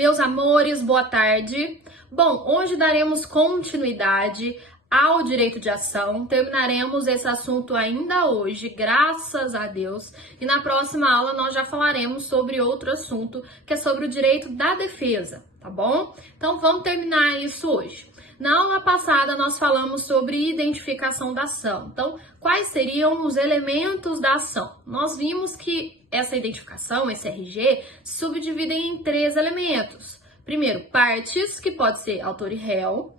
Meus amores, boa tarde. Bom, hoje daremos continuidade ao direito de ação. Terminaremos esse assunto ainda hoje, graças a Deus. E na próxima aula nós já falaremos sobre outro assunto, que é sobre o direito da defesa, tá bom? Então vamos terminar isso hoje. Na aula passada nós falamos sobre identificação da ação. Então, quais seriam os elementos da ação? Nós vimos que essa identificação, esse RG, subdividem em 3 elementos. Primeiro, partes, que pode ser autor e réu,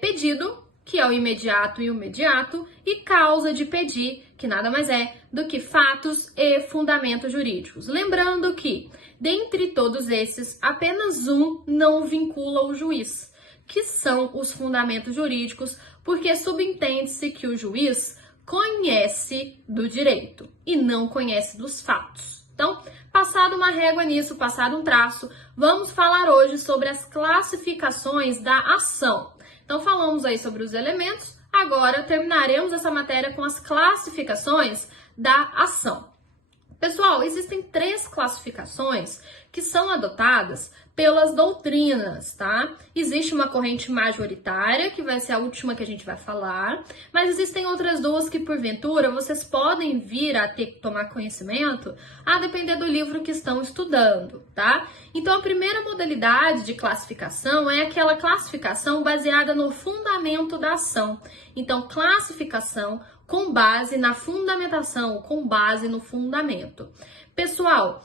pedido, que é o imediato e o mediato, e causa de pedir, que nada mais é do que fatos e fundamentos jurídicos. Lembrando que, dentre todos esses, apenas um não vincula o juiz, que são os fundamentos jurídicos, porque subentende-se que o juiz conhece do direito e não conhece dos fatos. Então, passado uma régua nisso, passado um traço, vamos falar hoje sobre as classificações da ação. Então, falamos aí sobre os elementos, agora terminaremos essa matéria com as classificações da ação. Pessoal, existem 3 classificações que são adotadas pelas doutrinas, tá? Existe uma corrente majoritária, que vai ser a última que a gente vai falar, mas existem outras 2 que, porventura, vocês podem vir a ter que tomar conhecimento a depender do livro que estão estudando, tá? Então, a primeira modalidade de classificação é aquela classificação baseada no fundamento da ação. Então, classificação com base na fundamentação, com base no fundamento. Pessoal,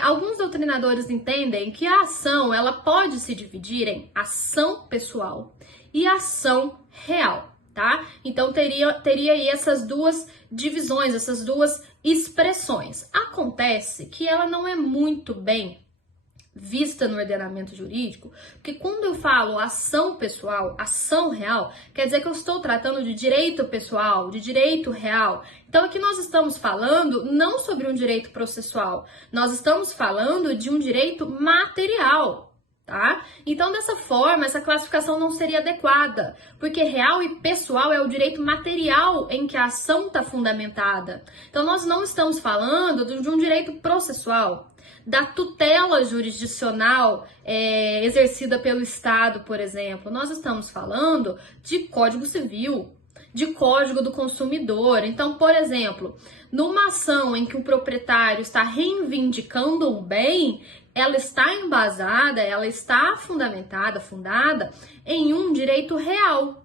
alguns doutrinadores entendem que a ação ela pode se dividir em ação pessoal e ação real, tá? Então teria aí essas 2 divisões, essas 2 expressões. Acontece que ela não é muito bem vista no ordenamento jurídico, porque quando eu falo ação pessoal, ação real, quer dizer que eu estou tratando de direito pessoal, de direito real. Então aqui nós estamos falando não sobre um direito processual, nós estamos falando de um direito material, tá? Então dessa forma, essa classificação não seria adequada, porque real e pessoal é o direito material em que a ação está fundamentada. Então nós não estamos falando de um direito processual, da tutela jurisdicional exercida pelo Estado, por exemplo. Nós estamos falando de Código Civil, de Código do Consumidor. Então, por exemplo, numa ação em que o proprietário está reivindicando um bem, ela está embasada, ela está fundada em um direito real,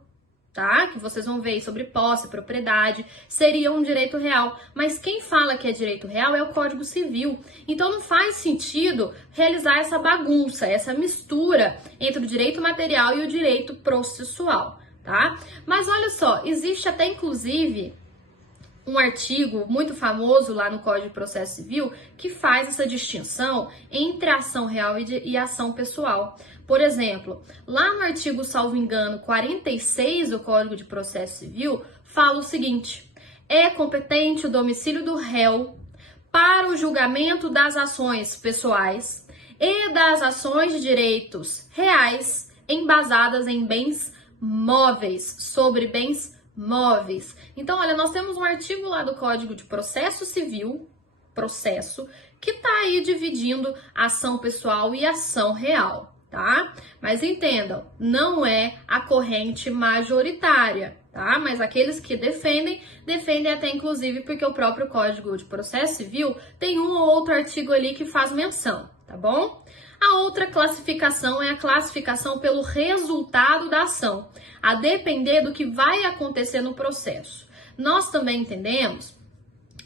tá? Que vocês vão ver sobre posse, propriedade, seria um direito real. Mas quem fala que é direito real é o Código Civil. Então não faz sentido realizar essa bagunça, essa mistura entre o direito material e o direito processual, tá? Mas olha só, existe até inclusive um artigo muito famoso lá no Código de Processo Civil que faz essa distinção entre a ação real e a ação pessoal. Por exemplo, lá no artigo, salvo engano, 46 do Código de Processo Civil, fala o seguinte: é competente o domicílio do réu para o julgamento das ações pessoais e das ações de direitos reais embasadas em bens móveis, sobre bens móveis. Então, olha, nós temos um artigo lá do Código de Processo Civil, que tá aí dividindo ação pessoal e ação real, tá? Mas entendam, não é a corrente majoritária, tá? Mas aqueles que defendem até inclusive porque o próprio Código de Processo Civil tem um ou outro artigo ali que faz menção, tá bom? A outra classificação é a classificação pelo resultado da ação, a depender do que vai acontecer no processo. Nós também entendemos,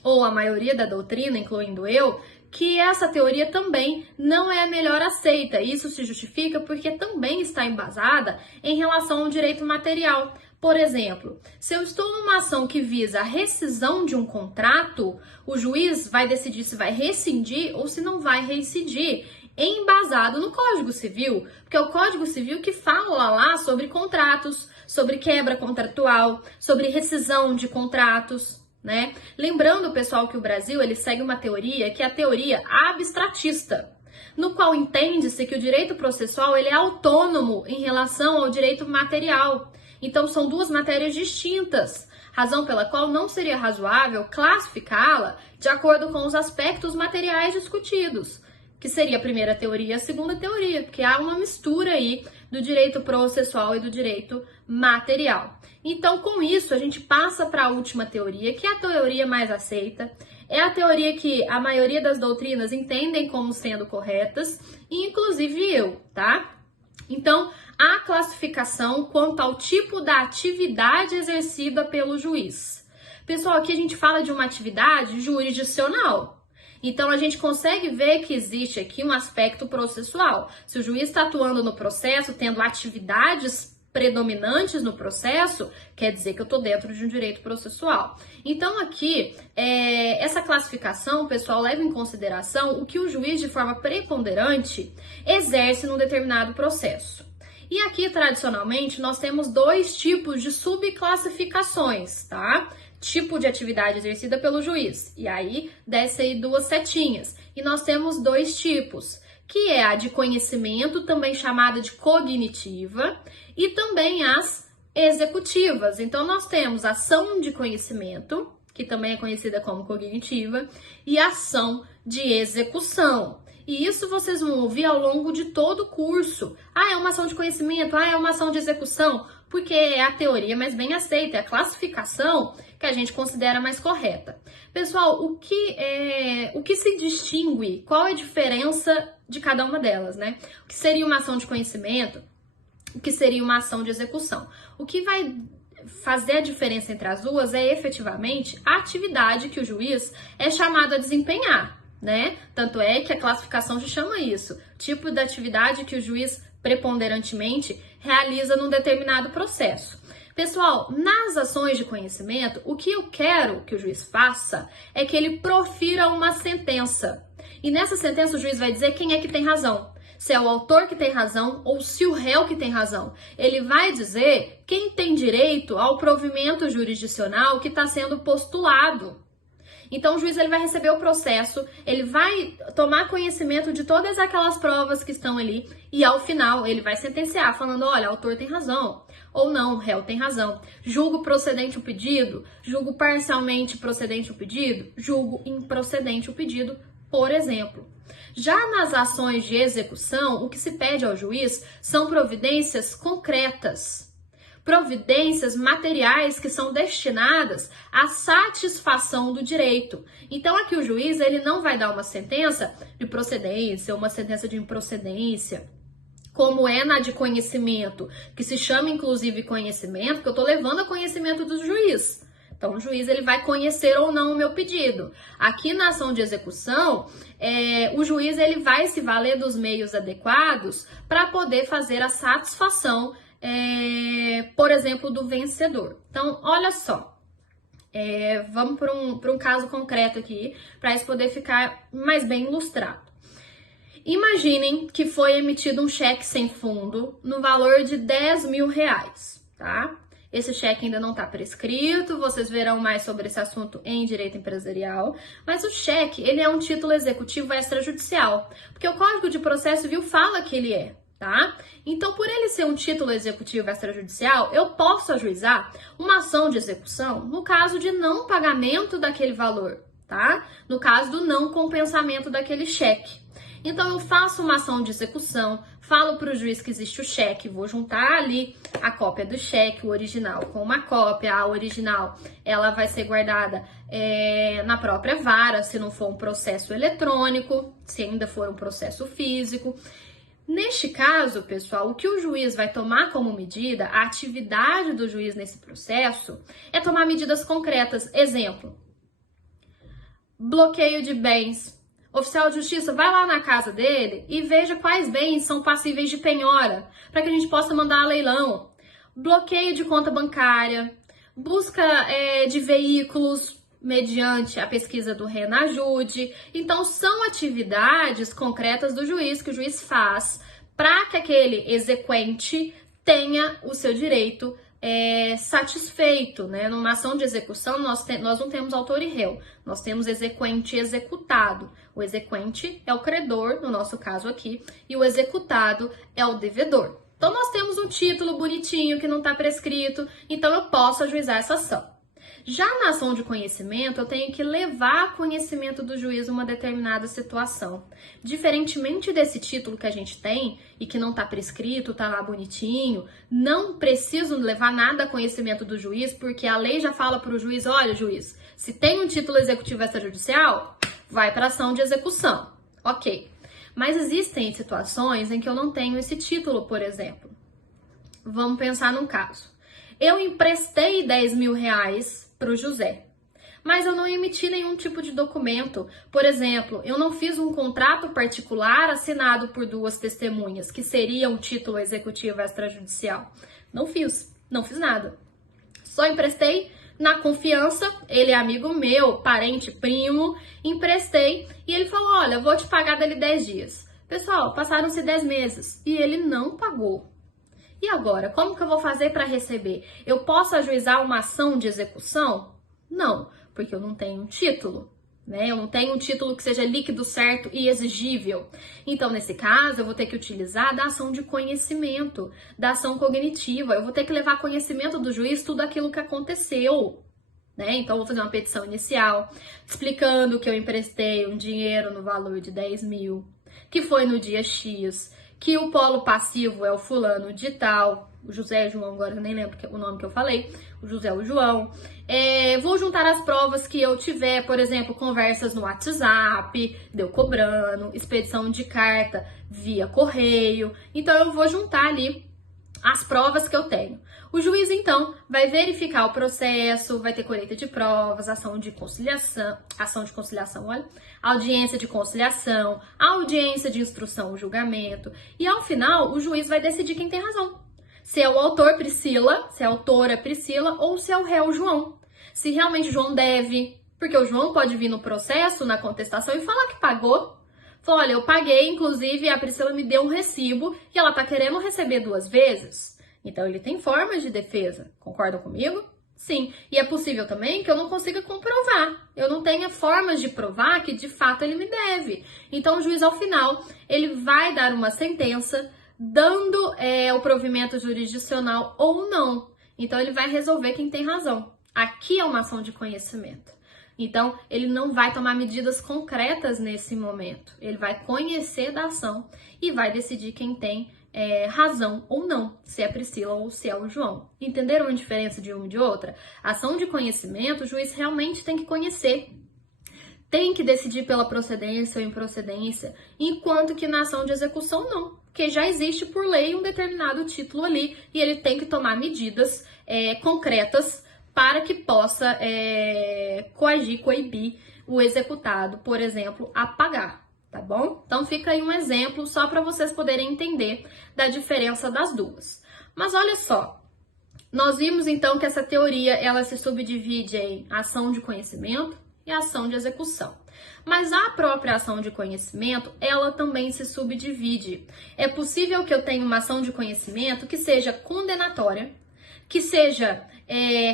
ou a maioria da doutrina, incluindo eu, que essa teoria também não é a melhor aceita. Isso se justifica porque também está embasada em relação ao direito material. Por exemplo, se eu estou numa ação que visa a rescisão de um contrato, o juiz vai decidir se vai rescindir ou se não vai reincidir, embasado no Código Civil, porque é o Código Civil que fala lá sobre contratos, sobre quebra contratual, sobre rescisão de contratos, né? Lembrando, pessoal, que o Brasil ele segue uma teoria que é a teoria abstratista, no qual entende-se que o direito processual ele é autônomo em relação ao direito material. Então, são 2 matérias distintas, razão pela qual não seria razoável classificá-la de acordo com os aspectos materiais discutidos. que seria a primeira teoria e a segunda teoria, porque há uma mistura aí do direito processual e do direito material. Então, com isso, a gente passa para a última teoria, que é a teoria mais aceita, é a teoria que a maioria das doutrinas entendem como sendo corretas, inclusive eu, tá? Então, a classificação quanto ao tipo da atividade exercida pelo juiz. Pessoal, aqui a gente fala de uma atividade jurisdicional. Então, a gente consegue ver que existe aqui um aspecto processual. Se o juiz está atuando no processo, tendo atividades predominantes no processo, quer dizer que eu estou dentro de um direito processual. Então, aqui, essa classificação, pessoal, leva em consideração o que o juiz, de forma preponderante, exerce num determinado processo. E aqui, tradicionalmente, nós temos dois tipos de subclassificações, tá? Tipo de atividade exercida pelo juiz. E aí, desce aí duas setinhas. E nós temos dois tipos, que é a de conhecimento, também chamada de cognitiva, e também as executivas. Então, nós temos ação de conhecimento, que também é conhecida como cognitiva, e ação de execução. E isso vocês vão ouvir ao longo de todo o curso. Ah, é uma ação de conhecimento, é uma ação de execução, porque é a teoria mais bem aceita, é a classificação que a gente considera mais correta. Pessoal, o que se distingue, qual é a diferença de cada uma delas, né? O que seria uma ação de conhecimento, o que seria uma ação de execução. O que vai fazer a diferença entre as duas é efetivamente a atividade que o juiz é chamado a desempenhar, né? Tanto é que a classificação já chama isso, tipo de atividade que o juiz preponderantemente realiza num determinado processo. Pessoal, nas ações de conhecimento, o que eu quero que o juiz faça é que ele profira uma sentença. E nessa sentença o juiz vai dizer quem é que tem razão. Se é o autor que tem razão ou se o réu que tem razão. Ele vai dizer quem tem direito ao provimento jurisdicional que está sendo postulado. Então, o juiz ele vai receber o processo, ele vai tomar conhecimento de todas aquelas provas que estão ali e, ao final, ele vai sentenciar, falando, olha, o autor tem razão, ou não, o réu tem razão. Julgo procedente o pedido, julgo parcialmente procedente o pedido, julgo improcedente o pedido, por exemplo. Já nas ações de execução, o que se pede ao juiz são providências concretas, providências materiais que são destinadas à satisfação do direito. Então, aqui o juiz ele não vai dar uma sentença de procedência, uma sentença de improcedência, como é na de conhecimento, que se chama inclusive conhecimento, que eu estou levando a conhecimento do juiz. Então, o juiz ele vai conhecer ou não o meu pedido. Aqui na ação de execução, o juiz ele vai se valer dos meios adequados para poder fazer a satisfação, por exemplo, do vencedor. Então, olha só, vamos para um caso concreto aqui, para isso poder ficar mais bem ilustrado. Imaginem que foi emitido um cheque sem fundo no valor de R$10.000, tá? Esse cheque ainda não está prescrito, vocês verão mais sobre esse assunto em direito empresarial, mas o cheque, ele é um título executivo extrajudicial, porque o Código de Processo Civil fala que ele é, tá? Então, por ele ser um título executivo extrajudicial, eu posso ajuizar uma ação de execução no caso de não pagamento daquele valor, tá? No caso do não compensamento daquele cheque. Então, eu faço uma ação de execução, falo para o juiz que existe o cheque, vou juntar ali a cópia do cheque, o original com uma cópia, a original ela vai ser guardada na própria vara, se não for um processo eletrônico, se ainda for um processo físico. Neste caso, pessoal, o que o juiz vai tomar como medida, a atividade do juiz nesse processo, é tomar medidas concretas. Exemplo, bloqueio de bens. Oficial de justiça, vai lá na casa dele e veja quais bens são passíveis de penhora, para que a gente possa mandar a leilão. Bloqueio de conta bancária, busca de veículos mediante a pesquisa do RENAJUDE. Então, são atividades concretas do juiz, que o juiz faz para que aquele exequente tenha o seu direito satisfeito, né? Numa ação de execução, nós não temos autor e réu, nós temos exequente e executado. O exequente é o credor, no nosso caso aqui, e o executado é o devedor. Então, nós temos um título bonitinho que não está prescrito, então eu posso ajuizar essa ação. Já na ação de conhecimento, eu tenho que levar a conhecimento do juiz uma determinada situação. Diferentemente desse título que a gente tem e que não está prescrito, está lá bonitinho, não preciso levar nada a conhecimento do juiz, porque a lei já fala para o juiz, olha, juiz, se tem um título executivo extrajudicial, vai para ação de execução. Ok. Mas existem situações em que eu não tenho esse título, por exemplo. Vamos pensar num caso. Eu emprestei 10 mil reais para o José, mas eu não emiti nenhum tipo de documento. Por exemplo, eu não fiz um contrato particular assinado por duas testemunhas, que seria um título executivo extrajudicial. Não fiz nada. Só emprestei na confiança, ele é amigo meu, parente, primo, emprestei e ele falou, olha, eu vou te pagar dali 10 dias. Pessoal, passaram-se 10 meses e ele não pagou. E agora, como que eu vou fazer para receber? Eu posso ajuizar uma ação de execução? Não, porque eu não tenho um título, né? Eu não tenho um título que seja líquido, certo e exigível. Então, nesse caso, eu vou ter que utilizar da ação de conhecimento, da ação cognitiva. Eu vou ter que levar conhecimento do juiz tudo aquilo que aconteceu, né? Então, eu vou fazer uma petição inicial, explicando que eu emprestei um dinheiro no valor de 10 mil, que foi no dia X, que o polo passivo é o fulano de tal, o José e João, agora eu nem lembro o nome que eu falei, o José ou o João. Vou juntar as provas que eu tiver, por exemplo, conversas no WhatsApp, deu cobrando, expedição de carta via correio. Então, eu vou juntar ali as provas que eu tenho. O juiz, então, vai verificar o processo, vai ter colheita de provas, ação de conciliação, olha, audiência de conciliação, audiência de instrução, o julgamento, e ao final o juiz vai decidir quem tem razão. Se é o autor Priscila, se é a autora Priscila ou se é o réu João. Se realmente o João deve, porque o João pode vir no processo, na contestação e falar que pagou. Fala, olha, eu paguei, inclusive a Priscila me deu um recibo e ela tá querendo receber 2 vezes. Então, ele tem formas de defesa. Concordam comigo? Sim. E é possível também que eu não consiga comprovar. Eu não tenha formas de provar que, de fato, ele me deve. Então, o juiz, ao final, ele vai dar uma sentença dando o provimento jurisdicional ou não. Então, ele vai resolver quem tem razão. Aqui é uma ação de conhecimento. Então, ele não vai tomar medidas concretas nesse momento. Ele vai conhecer da ação e vai decidir quem tem razão ou não, se é a Priscila ou se é o João. Entenderam a diferença de uma e de outra? Ação de conhecimento, o juiz realmente tem que conhecer. Tem que decidir pela procedência ou improcedência, enquanto que na ação de execução não, porque já existe por lei um determinado título ali e ele tem que tomar medidas concretas para que possa coibir o executado, por exemplo, a pagar. Tá bom? Então fica aí um exemplo só para vocês poderem entender da diferença das duas. Mas olha só, nós vimos então que essa teoria ela se subdivide em ação de conhecimento e ação de execução. Mas a própria ação de conhecimento, ela também se subdivide. É possível que eu tenha uma ação de conhecimento que seja condenatória, que seja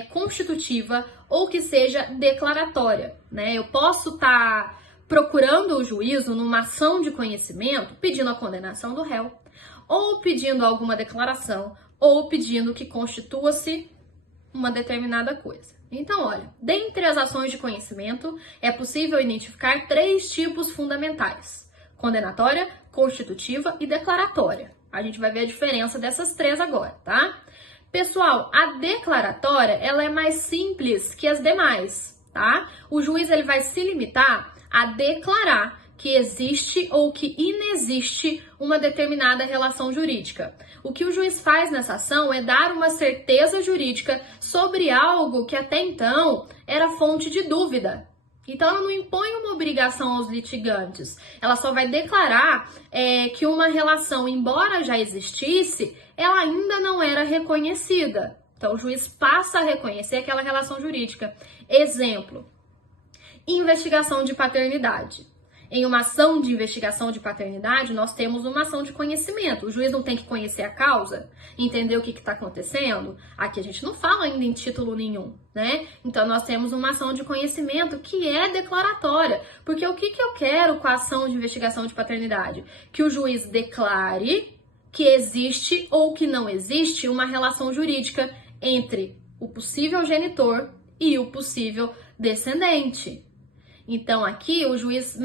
constitutiva ou que seja declaratória, né? Eu posso estar procurando o juízo numa ação de conhecimento, pedindo a condenação do réu, ou pedindo alguma declaração, ou pedindo que constitua-se uma determinada coisa. Então, olha, dentre as ações de conhecimento, é possível identificar 3 tipos fundamentais: condenatória, constitutiva e declaratória. A gente vai ver a diferença dessas 3 agora, tá? Pessoal, a declaratória, ela é mais simples que as demais, tá? O juiz, ele vai se limitar a declarar que existe ou que inexiste uma determinada relação jurídica. O que o juiz faz nessa ação é dar uma certeza jurídica sobre algo que até então era fonte de dúvida. Então, ela não impõe uma obrigação aos litigantes. Ela só vai declarar que uma relação, embora já existisse, ela ainda não era reconhecida. Então, o juiz passa a reconhecer aquela relação jurídica. Exemplo: investigação de paternidade. Em uma ação de investigação de paternidade, nós temos uma ação de conhecimento. O juiz não tem que conhecer a causa, entender o que está acontecendo. Aqui a gente não fala ainda em título nenhum, né? Então, nós temos uma ação de conhecimento que é declaratória. Porque o que eu quero com a ação de investigação de paternidade? Que o juiz declare que existe ou que não existe uma relação jurídica entre o possível genitor e o possível descendente. Então, aqui o juiz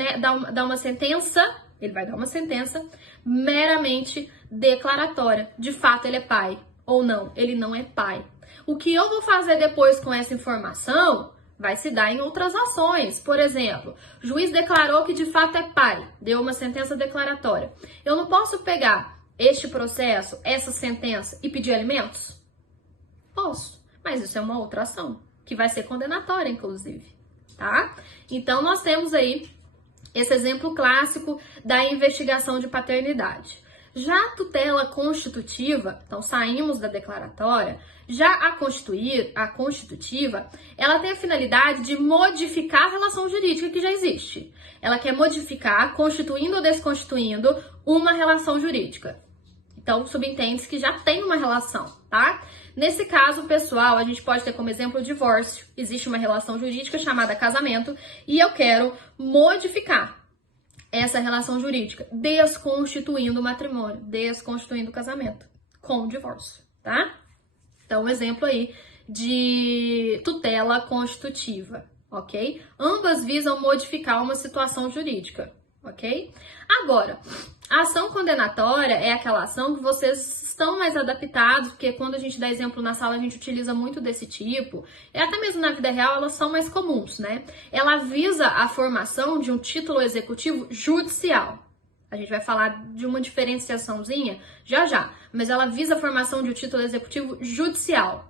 dá uma sentença, ele vai dar uma sentença meramente declaratória. De fato, ele é pai ou não, ele não é pai. O que eu vou fazer depois com essa informação vai se dar em outras ações. Por exemplo, o juiz declarou que de fato é pai, deu uma sentença declaratória. Eu não posso pegar este processo, essa sentença e pedir alimentos? Posso, mas isso é uma outra ação, que vai ser condenatória, inclusive, tá? Então, nós temos aí esse exemplo clássico da investigação de paternidade. Já a tutela constitutiva, então saímos da declaratória, já a constitutiva, ela tem a finalidade de modificar a relação jurídica que já existe. Ela quer modificar, constituindo ou desconstituindo, uma relação jurídica. Então, subentende-se que já tem uma relação, tá? Nesse caso, pessoal, a gente pode ter como exemplo o divórcio. Existe uma relação jurídica chamada casamento e eu quero modificar essa relação jurídica, desconstituindo o matrimônio, desconstituindo o casamento com o divórcio, tá? Então, um exemplo aí de tutela constitutiva, ok? Ambas visam modificar uma situação jurídica, ok? Agora, a ação condenatória é aquela ação que vocês estão mais adaptados, porque quando a gente dá exemplo na sala, a gente utiliza muito desse tipo, e até mesmo na vida real elas são mais comuns, né? Ela visa a formação de um título executivo judicial. A gente vai falar de uma diferenciaçãozinha já, mas ela visa a formação de um título executivo judicial.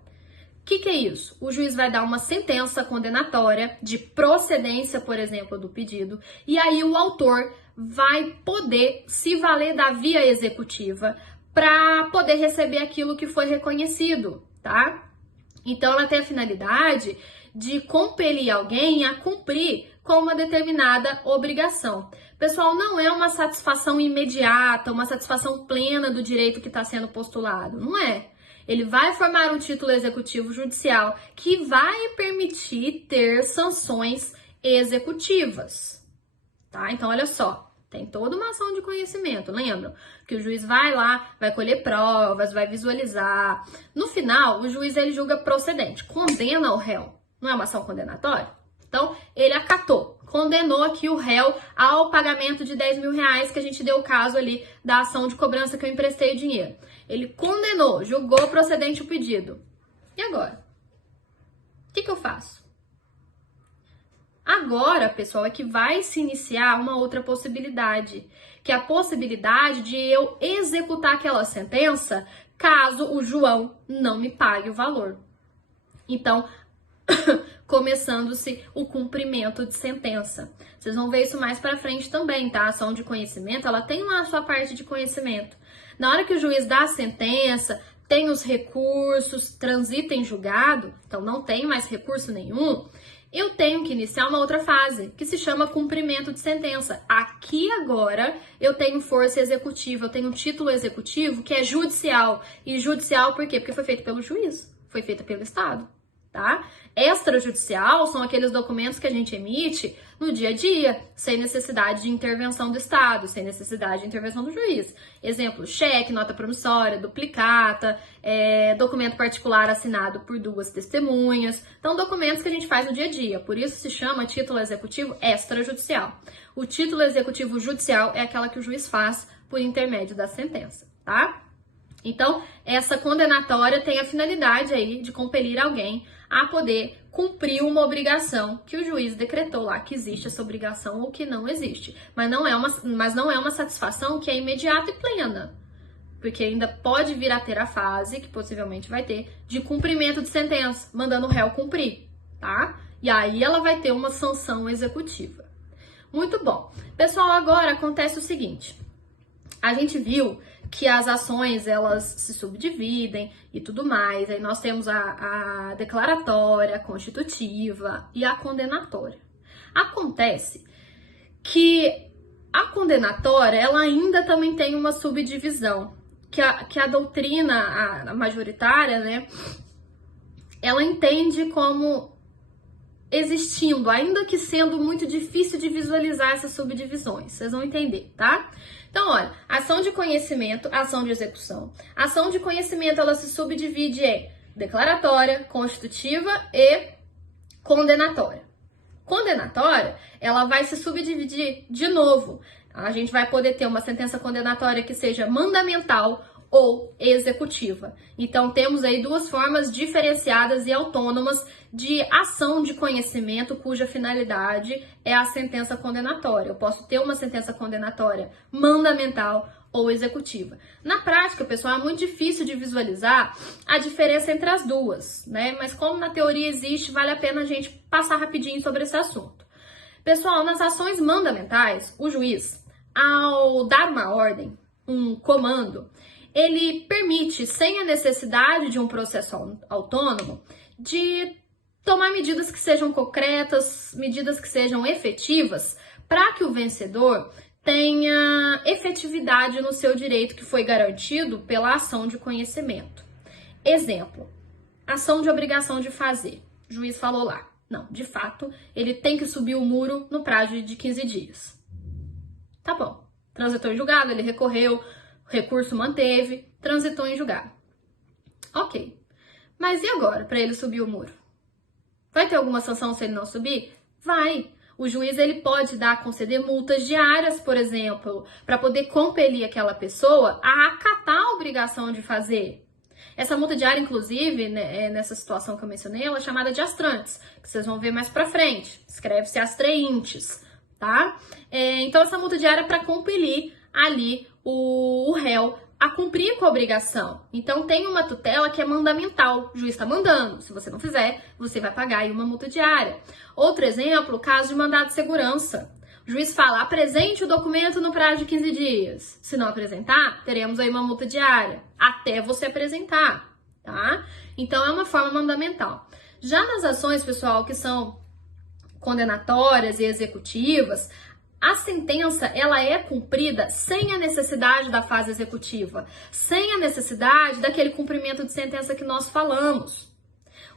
O que é isso? O juiz vai dar uma sentença condenatória de procedência, por exemplo, do pedido, e aí o autor vai poder se valer da via executiva para poder receber aquilo que foi reconhecido, tá? Então, ela tem a finalidade de compelir alguém a cumprir com uma determinada obrigação. Pessoal, não é uma satisfação imediata, uma satisfação plena do direito que está sendo postulado, não é? Ele vai formar um título executivo judicial que vai permitir ter sanções executivas, tá? Então, olha só. Tem toda uma ação de conhecimento, lembram? Que o juiz vai lá, vai colher provas, vai visualizar. No final, o juiz ele julga procedente, condena o réu. Não é uma ação condenatória? Então, ele acatou, condenou aqui o réu ao pagamento de 10 mil reais, que a gente deu o caso ali da ação de cobrança que eu emprestei o dinheiro. Ele condenou, julgou procedente o pedido. E agora? O que eu faço? Agora, pessoal, é que vai se iniciar uma outra possibilidade, que é a possibilidade de eu executar aquela sentença caso o João não me pague o valor. Então, começando-se o cumprimento de sentença. Vocês vão ver isso mais pra frente também, tá? A ação de conhecimento, ela tem lá a sua parte de conhecimento. Na hora que o juiz dá a sentença, tem os recursos, transita em julgado, então não tem mais recurso nenhum, eu tenho que iniciar uma outra fase, que se chama cumprimento de sentença. Aqui agora eu tenho força executiva, eu tenho um título executivo que é judicial. E judicial por quê? Porque foi feito pelo juiz, foi feito pelo Estado, tá? Extrajudicial são aqueles documentos que a gente emite no dia a dia, sem necessidade de intervenção do Estado, sem necessidade de intervenção do juiz. Exemplo, cheque, nota promissória, duplicata, documento particular assinado por 2 testemunhas. Então, documentos que a gente faz no dia a dia. Por isso se chama título executivo extrajudicial. O título executivo judicial é aquela que o juiz faz por intermédio da sentença, tá? Então, essa condenatória tem a finalidade aí de compelir alguém a poder cumprir uma obrigação que o juiz decretou lá que existe essa obrigação ou que não existe. Mas não é uma satisfação que é imediata e plena, porque ainda pode vir a ter a fase, que possivelmente vai ter, de cumprimento de sentença, mandando o réu cumprir, tá? E aí ela vai ter uma sanção executiva. Muito bom. Pessoal, agora acontece o seguinte. A gente viu que as ações, elas se subdividem e tudo mais. Aí nós temos a declaratória, a constitutiva e a condenatória. Acontece que a condenatória, ela ainda também tem uma subdivisão, que a doutrina a majoritária, né, ela entende como existindo, ainda que sendo muito difícil de visualizar essas subdivisões. Vocês vão entender, tá? Então, olha, ação de conhecimento, ação de execução. A ação de conhecimento, ela se subdivide em declaratória, constitutiva e condenatória. Condenatória, ela vai se subdividir de novo. A gente vai poder ter uma sentença condenatória que seja mandamental ou executiva. Então, temos aí duas formas diferenciadas e autônomas de ação de conhecimento cuja finalidade é a sentença condenatória. Eu posso ter uma sentença condenatória mandamental ou executiva. Na prática, pessoal, é muito difícil de visualizar a diferença entre as duas, né? Mas como na teoria existe, vale a pena a gente passar rapidinho sobre esse assunto. Pessoal, nas ações mandamentais, o juiz, ao dar uma ordem, um comando, ele permite, sem a necessidade de um processo autônomo, de tomar medidas que sejam concretas, medidas que sejam efetivas, para que o vencedor tenha efetividade no seu direito que foi garantido pela ação de conhecimento. Exemplo, ação de obrigação de fazer. O juiz falou lá, não, de fato, ele tem que subir o muro no prazo de 15 dias. Tá bom, transitou em julgado, ele recorreu, o recurso manteve, transitou em julgado. Ok, mas e agora para ele subir o muro? Vai ter alguma sanção se ele não subir? Vai. O juiz ele pode conceder multas diárias, por exemplo, para poder compelir aquela pessoa a acatar a obrigação de fazer. Essa multa diária, inclusive, né, nessa situação que eu mencionei, ela é chamada de astrantes, que vocês vão ver mais para frente. Escreve-se astreintes, tá? Então, essa multa diária é para compelir ali o réu a cumprir com a obrigação. Então, tem uma tutela que é mandamental. O juiz está mandando. Se você não fizer, você vai pagar aí uma multa diária. Outro exemplo, o caso de mandado de segurança. O juiz fala, apresente o documento no prazo de 15 dias. Se não apresentar, teremos aí uma multa diária. Até você apresentar, tá? Então, é uma forma mandamental. Já nas ações, pessoal, que são condenatórias e executivas, a sentença, ela é cumprida sem a necessidade da fase executiva, sem a necessidade daquele cumprimento de sentença que nós falamos.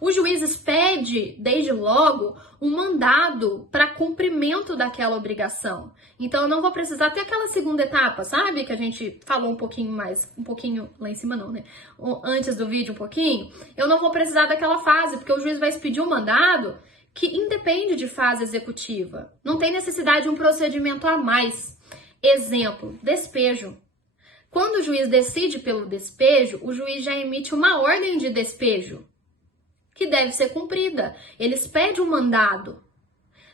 O juiz expede, desde logo, um mandado para cumprimento daquela obrigação. Então, eu não vou precisar ter aquela segunda etapa, sabe? Que a gente falou um pouquinho lá em cima não, né? Antes do vídeo um pouquinho. Eu não vou precisar daquela fase, porque o juiz vai expedir um mandado que independe de fase executiva. Não tem necessidade de um procedimento a mais. Exemplo, despejo. Quando o juiz decide pelo despejo, o juiz já emite uma ordem de despejo, que deve ser cumprida. Ele expede um mandado.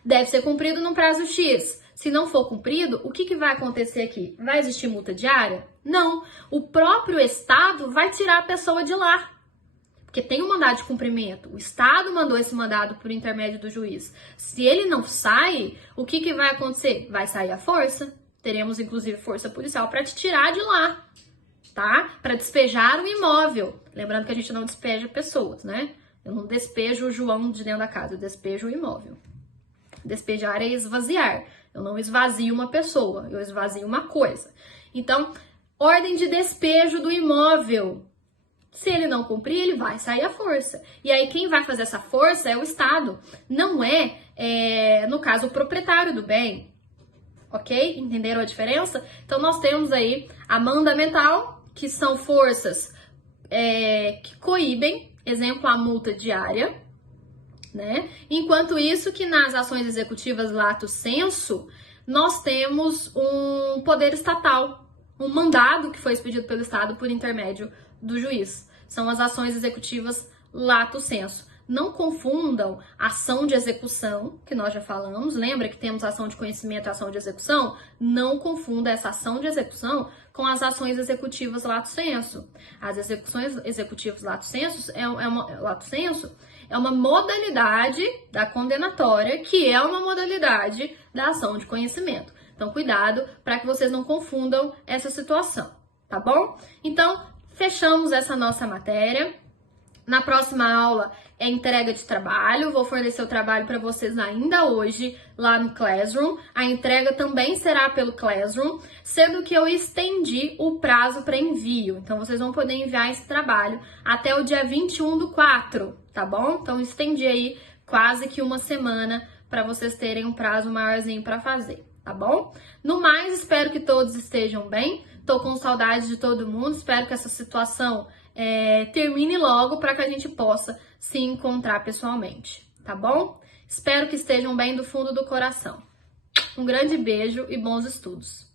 Deve ser cumprido no prazo X. Se não for cumprido, o que vai acontecer aqui? Vai existir multa diária? Não. O próprio Estado vai tirar a pessoa de lá. Porque tem um mandado de cumprimento. O Estado mandou esse mandado por intermédio do juiz. Se ele não sai, o que vai acontecer? Vai sair a força. Teremos, inclusive, força policial para te tirar de lá, tá? Para despejar o imóvel. Lembrando que a gente não despeja pessoas, né? Eu não despejo o João de dentro da casa, eu despejo o imóvel. Despejar é esvaziar. Eu não esvazio uma pessoa, eu esvazio uma coisa. Então, ordem de despejo do imóvel. Se ele não cumprir, ele vai sair à força. E aí, quem vai fazer essa força é o Estado. Não no caso, o proprietário do bem. Ok? Entenderam a diferença? Então, nós temos aí a mandamental, que são forças que coíbem. Exemplo, a multa diária. Né? Enquanto isso, que nas ações executivas lato sensu, nós temos um poder estatal. Um mandado que foi expedido pelo Estado por intermédio do juiz. São as ações executivas lato sensu. Não confundam ação de execução, que nós já falamos. Lembra que temos ação de conhecimento e ação de execução? Não confunda essa ação de execução com as ações executivas lato sensu. As execuções executivas lato sensu é uma modalidade da condenatória, que é uma modalidade da ação de conhecimento. Então, cuidado para que vocês não confundam essa situação, tá bom? Então, fechamos essa nossa matéria. Na próxima aula é entrega de trabalho. Vou fornecer o trabalho para vocês ainda hoje lá no Classroom. A entrega também será pelo Classroom, sendo que eu estendi o prazo para envio. Então, vocês vão poder enviar esse trabalho até o dia 21/4, tá bom? Então, estendi aí quase que uma semana para vocês terem um prazo maiorzinho para fazer, tá bom? No mais, espero que todos estejam bem. Tô com saudade de todo mundo. Espero que essa situação termine logo para que a gente possa se encontrar pessoalmente, tá? tá bom? Espero que estejam bem do fundo do coração. Um grande beijo e bons estudos!